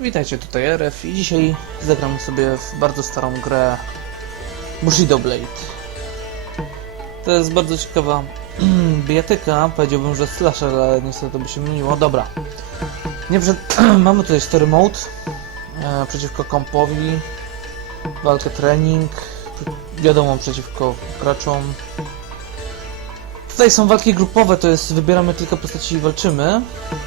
Witajcie, tutaj RF i dzisiaj zagramy sobie w bardzo starą grę Bushido Blade. To jest bardzo ciekawa bijatyka, powiedziałbym, że slasher, ale niestety by się myliło. Dobra. Nie przed... Mamy tutaj story mode e, przeciwko kompowi, walkę trening, wiadomo przeciwko graczom. Tutaj są walki grupowe, to jest wybieramy kilka postaci i walczymy.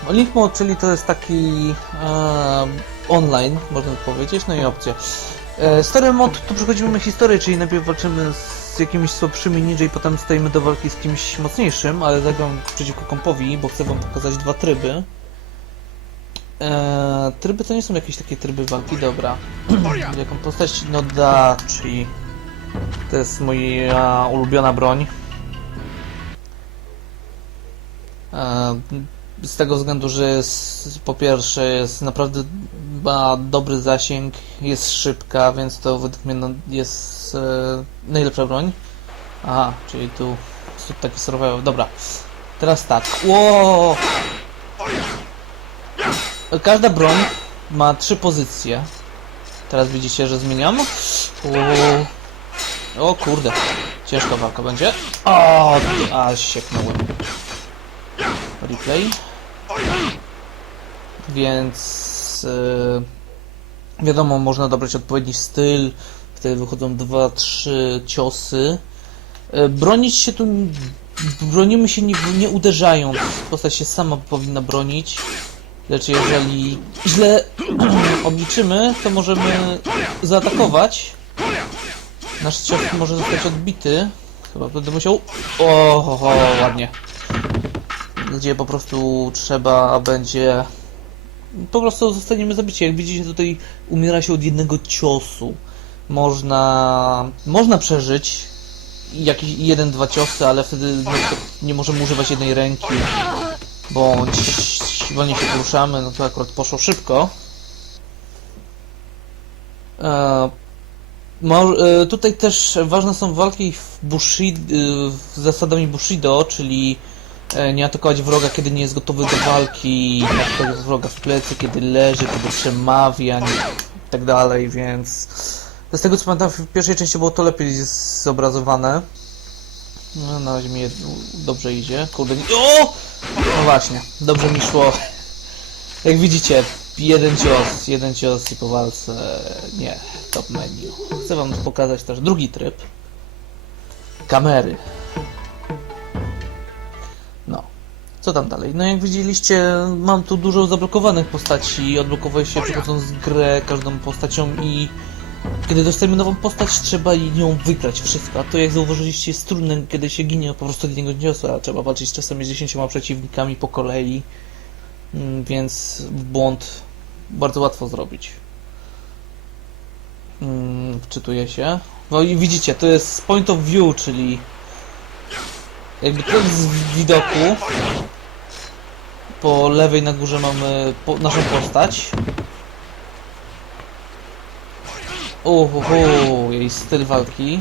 Link mode, czyli to jest taki e, online, można powiedzieć, no i opcje. E, story mode, tu przechodzimy historię, czyli najpierw walczymy z jakimiś słabszymi ninja i potem stajemy do walki z kimś mocniejszym, ale zagram przeciwko kompowi, bo chcę wam pokazać dwa tryby. E, tryby to nie są jakieś takie tryby walki, dobra. Jaką postać? No da, czyli to jest moja ulubiona broń. Z tego względu, że jest, po pierwsze jest naprawdę ma dobry zasięg, jest szybka, więc to według mnie no, jest e, najlepsza broń. Aha, czyli tu tu taki survival. Dobra, teraz tak. Ło! Każda broń ma trzy pozycje. Teraz widzicie, że zmieniam. O, o kurde, ciężka walka będzie. O, a sieknąłem replay. Więc yy, wiadomo, można dobrać odpowiedni styl. Wtedy wychodzą dwa, trzy ciosy. Yy, bronić się tu. Bronimy się nie, nie uderzając. Postać się sama powinna bronić. Lecz jeżeli źle obliczymy, to możemy zaatakować. Nasz cios może zostać odbity. Chyba będę musiał. O, ho, ho, ładnie gdzie po prostu trzeba będzie po prostu zostaniemy zabici. Jak widzicie tutaj umiera się od jednego ciosu. Można można przeżyć jakiś jeden, dwa ciosy, ale wtedy nie, nie możemy używać jednej ręki, bądź wolniej się poruszamy, no to akurat poszło szybko. E, mo, e, tutaj też ważne są walki w z zasadami Bushido, czyli e, nie atakować wroga, kiedy nie jest gotowy do walki, nie atakować wroga w plecy, kiedy leży, kiedy przemawia i tak dalej, więc z tego co pamiętam w pierwszej części było to lepiej zobrazowane. No, na razie mi dobrze idzie. Kurde, nie... O! No właśnie, dobrze mi szło. Jak widzicie, jeden cios, jeden cios i po walce nie, top menu. Chcę wam pokazać też drugi tryb. Kamery. Co tam dalej? No jak widzieliście, mam tu dużo zablokowanych postaci. Odblokowuje się przechodząc grę każdą postacią i kiedy dostajemy nową postać, trzeba nią wygrać wszystko. A to jak zauważyliście jest trudne, kiedy się ginie po prostu jednego ciosu, a trzeba walczyć czasami z 10 przeciwnikami po kolei. Mm, Więc błąd bardzo łatwo zrobić. Mm, Wczytuję się. No i widzicie, to jest point of view, czyli jakby to z widoku. Po lewej na górze mamy po, naszą postać. Uhuhu, jej styl walki.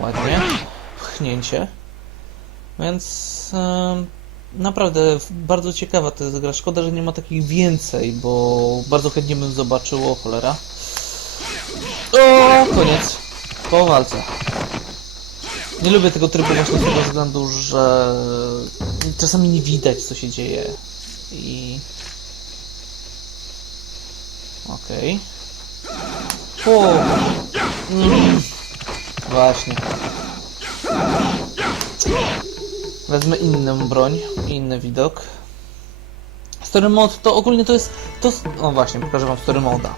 Ładnie. Pchnięcie. Więc naprawdę bardzo ciekawa to jest gra. Szkoda, że nie ma takich więcej, bo bardzo chętnie bym zobaczył, o cholera. O, koniec. Po walce. Nie lubię tego trybu właśnie z tego względu, że czasami nie widać co się dzieje. I... Okej. O! Mm. Właśnie. Wezmę inną broń, inny widok. Story mode to ogólnie to jest... To, właśnie, pokażę wam story moda.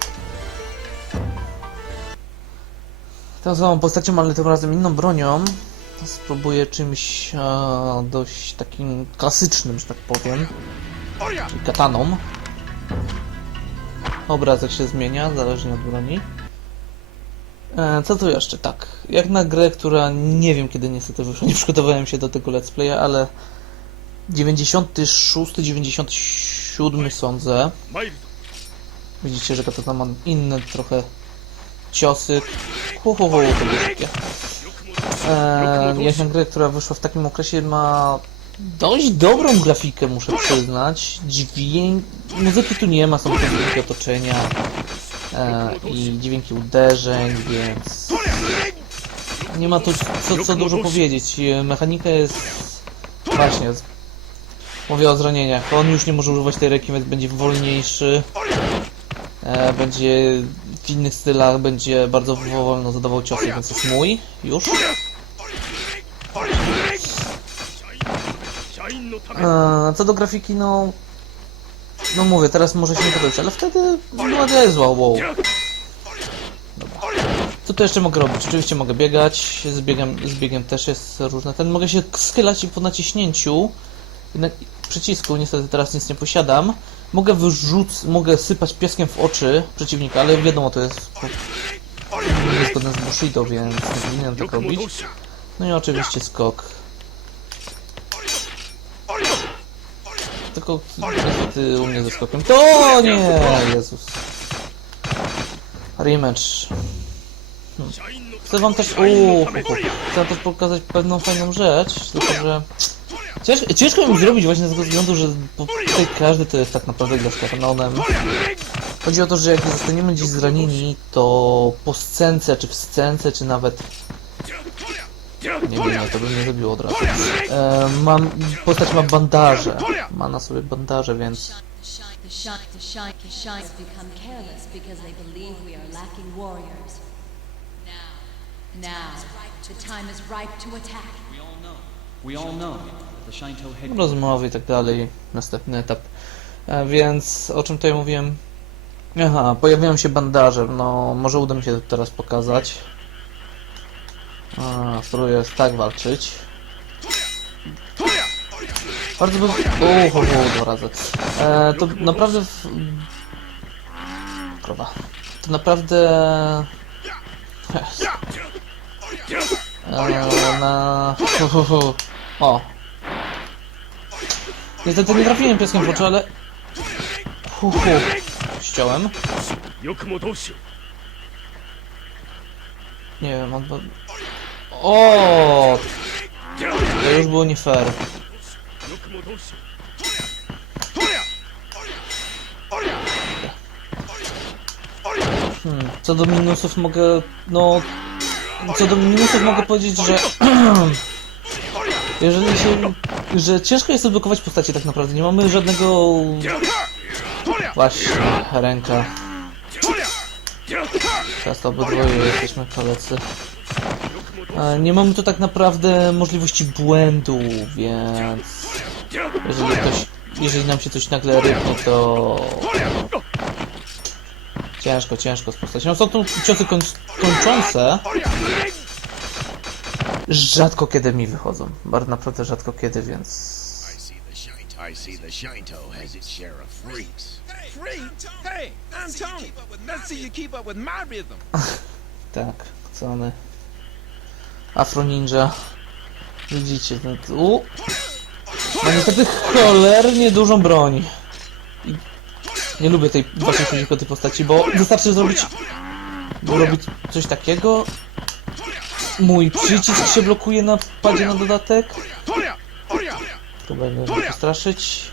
Tą samą postacią, ale tym razem inną bronią spróbuję czymś e, dość takim klasycznym, że tak powiem. Czyli kataną. Obrazek się zmienia, zależnie od broni. E, co tu jeszcze? Tak, jak na grę, która nie wiem kiedy niestety wyszła, nie przygotowałem się do tego let's playa, ale 96, 97 sądzę. Widzicie, że katana ma inne trochę ciosy. Hu, hu, to wielkie. E, jak na grę, która wyszła w takim okresie ma dość dobrą grafikę, muszę przyznać. Dźwięk... Muzyki tu nie ma, są tylko dźwięki otoczenia e, i dźwięki uderzeń, więc nie ma tu co, co dużo powiedzieć. Mechanika jest... Właśnie, mówię o zranieniach. On już nie może używać tej ręki, więc będzie wolniejszy. E, będzie innych stylach będzie bardzo wolno zadawał ciosy, więc jest mój. Już. Co do grafiki, no... No mówię, teraz może się nie podobać, ale wtedy była niezła, wow. Dobra. Co tu jeszcze mogę robić? Oczywiście mogę biegać, z biegiem, z biegiem też jest różne. Ten mogę się skylać po naciśnięciu przycisku, niestety teraz nic nie posiadam. Mogę wyrzuc... mogę sypać pieskiem w oczy przeciwnika, ale wiadomo, to jest... To jest zgodne z Bushido, więc nie powinienem tak robić. No i oczywiście skok. Tylko niestety u mnie ze skokiem... To nie! Jezus. Rematch. Hmm. Chcę wam też... Uuu, chcę wam też pokazać pewną fajną rzecz, tylko że... Ciężko, ciężko mi zrobić właśnie z tego względu, że po- tutaj każdy to jest tak naprawdę gra z kanonem. Chodzi o to, że jak zostaniemy gdzieś zranieni, to po scence, czy w scence, czy nawet nie, nie, nie, to by mnie zabiło od razu. E, mam, postać ma bandaże. Ma na sobie bandaże, więc... The shine, the shine, the shine, the shine has become careless because they believe we are lacking warriors. Now, now, the time is ripe to attack. We all know. Rozmowy i tak dalej. Następny etap. E, więc o czym tutaj mówiłem? Aha, pojawiają się bandaże. No, może uda mi się to teraz pokazać. A, spróbuję tak walczyć. Bardzo by... Uuu, ho, ho, dwa razy. E, to naprawdę... W... Krowa. To naprawdę... E, na... Hu, hu. O, Niestety nie trafiłem pieskiem w oczy, ale... Hu, hu. Ściąłem. Nie wiem, on... O! To już było nie fair. Hmm. Co do minusów mogę... No... Co do minusów mogę powiedzieć, że... Jeżeli się że ciężko jest odblokować postacie tak naprawdę. Nie mamy żadnego... Właśnie, ręka. Teraz to obydwoje jesteśmy kolecy. Nie mamy tu tak naprawdę możliwości błędu, więc jeżeli ktoś, jeżeli nam się coś nagle ryknie, to ciężko, ciężko z postacią. Są tu ciosy koń, kończące. Rzadko kiedy mi wychodzą. Bardzo naprawdę rzadko kiedy, więc I see the Shinto. Has its share of freaks. Hey, I'm Tony. Let's see you keep up with my rhythm. tak, chcemy. Afro Ninja. Widzicie, ten tu. Ma niestety cholernie dużą broń. I nie lubię tej właśnie przeciwko tej postaci, bo wystarczy zrobić bo robić coś takiego. Mój przycisk się blokuje na padzie na dodatek. Będę żeby postraszyć.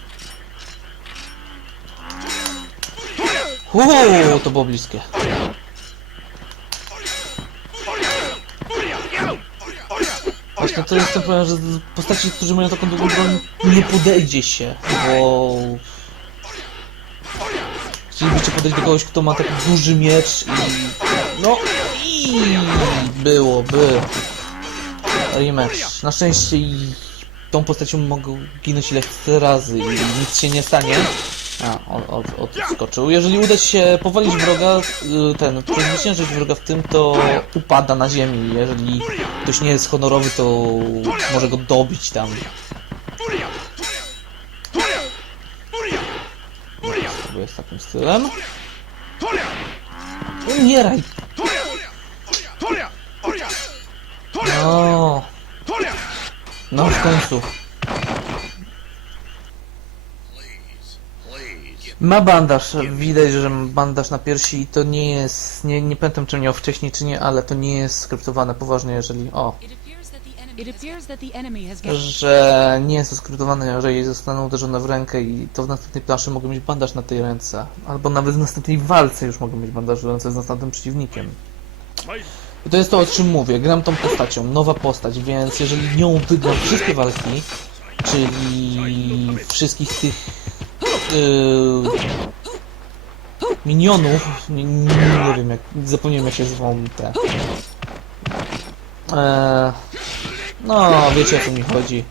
Uuu, to było bliskie. Właśnie to jest ten problem, że postaci, którzy mają taką długą broń, nie podejdzie się, bo... Chcielibyście podejść do kogoś, kto ma taki duży miecz i... No i byłoby rematch. Na szczęście tą postacią mogą ginąć ile chce razy i nic się nie stanie. A, od, od, odskoczył. Jeżeli uda się powalić wroga, y, ten, przezwyciężyć wroga w tym, to upada na ziemi. Jeżeli ktoś nie jest honorowy, to może go dobić tam. Spróbuję z takim stylem. Umieraj! No, no w końcu. Ma bandaż, widać, że ma bandaż na piersi i to nie jest, nie, nie pamiętam czy miał wcześniej czy nie, ale to nie jest skryptowane poważnie, jeżeli, o, że nie jest to skryptowane, jeżeli zostaną uderzone w rękę i to w następnej planszy mogą mieć bandaż na tej ręce, albo nawet w następnej walce już mogą mieć bandaż w ręce z następnym przeciwnikiem. I to jest to, o czym mówię. Gram tą postacią, nowa postać, więc jeżeli nią wygram wszystkie walki, czyli wszystkich tych yy, minionów, nie, nie, wiem jak, zapomniałem jak się zwą te... Eee, no, wiecie o co mi chodzi.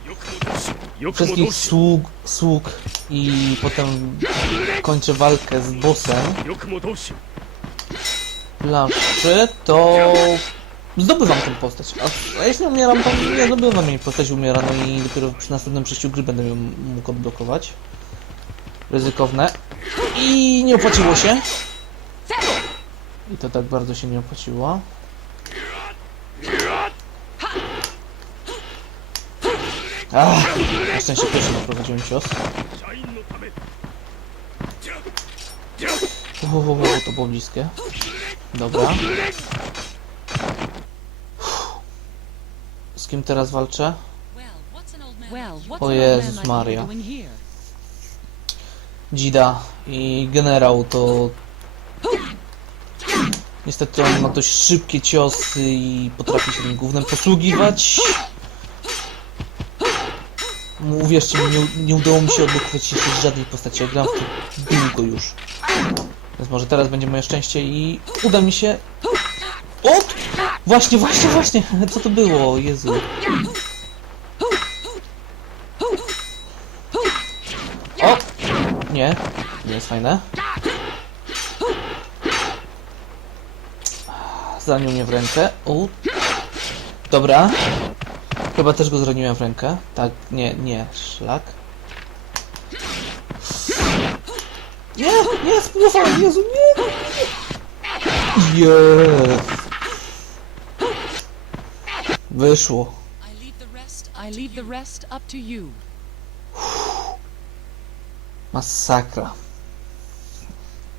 Wszystkich sług, sług i potem kończę walkę z bossem planszy, to zdobywam tę postać. A, a jeśli umieram, to nie zdobywam jej postać umiera, no i dopiero przy następnym przejściu gry będę ją mógł odblokować. Ryzykowne. I nie opłaciło się. I to tak bardzo się nie opłaciło. Ach, na szczęście pierwszy naprowadziłem cios. Uuu, to było bliskie. Dobra. Z kim teraz walczę? O Jezus Maria. Dzida i generał to... Niestety on ma dość szybkie ciosy i potrafi się tym gównem posługiwać. Uwierzcie mi, nie, nie udało mi się odblokować jeszcze żadnej postaci. Ja gram w to długo już. Więc może teraz będzie moje szczęście i uda mi się... O! Właśnie, właśnie, właśnie! Co to było? Jezu. O! Nie, nie jest fajne. Zranił mnie w rękę. U. Dobra. Chyba też go zraniłem w rękę. Tak, nie, nie, szlak. Nie, nie, spróbowałem, Jezu, nie, nie. Jest. Wyszło. I leave the rest up to you. Masakra.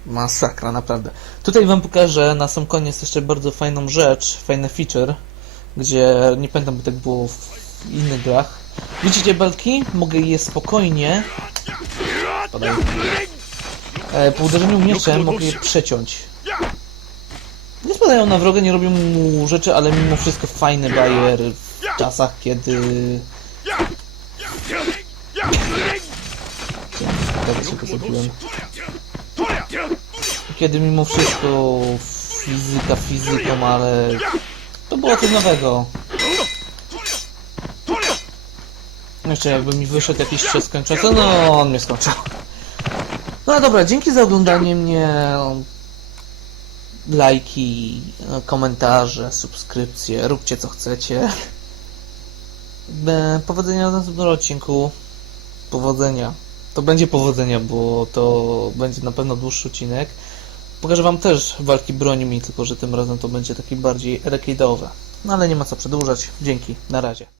Masakra, naprawdę. Tutaj wam pokażę na sam koniec jeszcze bardzo fajną rzecz, fajny feature, gdzie nie pamiętam by tak było w innych grach. Widzicie belki? Mogę je spokojnie Spadaj. E, po uderzeniu mieczem mogę je przeciąć. Nie spadają na wroga, nie robią mu rzeczy, ale mimo wszystko fajny bajer w czasach, kiedy... Kiedy mimo wszystko fizyka fizyką, ale to było coś nowego. Jeszcze jakby mi wyszedł jakiś czas skończący, no on mnie skończył. No dobra, dzięki za oglądanie mnie. Lajki, komentarze, subskrypcje, róbcie co chcecie. Powodzenia w następnym odcinku. Powodzenia. To będzie powodzenia, bo to będzie na pewno dłuższy odcinek. Pokażę wam też walki broniami, tylko że tym razem to będzie taki bardziej arcade'owe. No ale nie ma co przedłużać. Dzięki, na razie.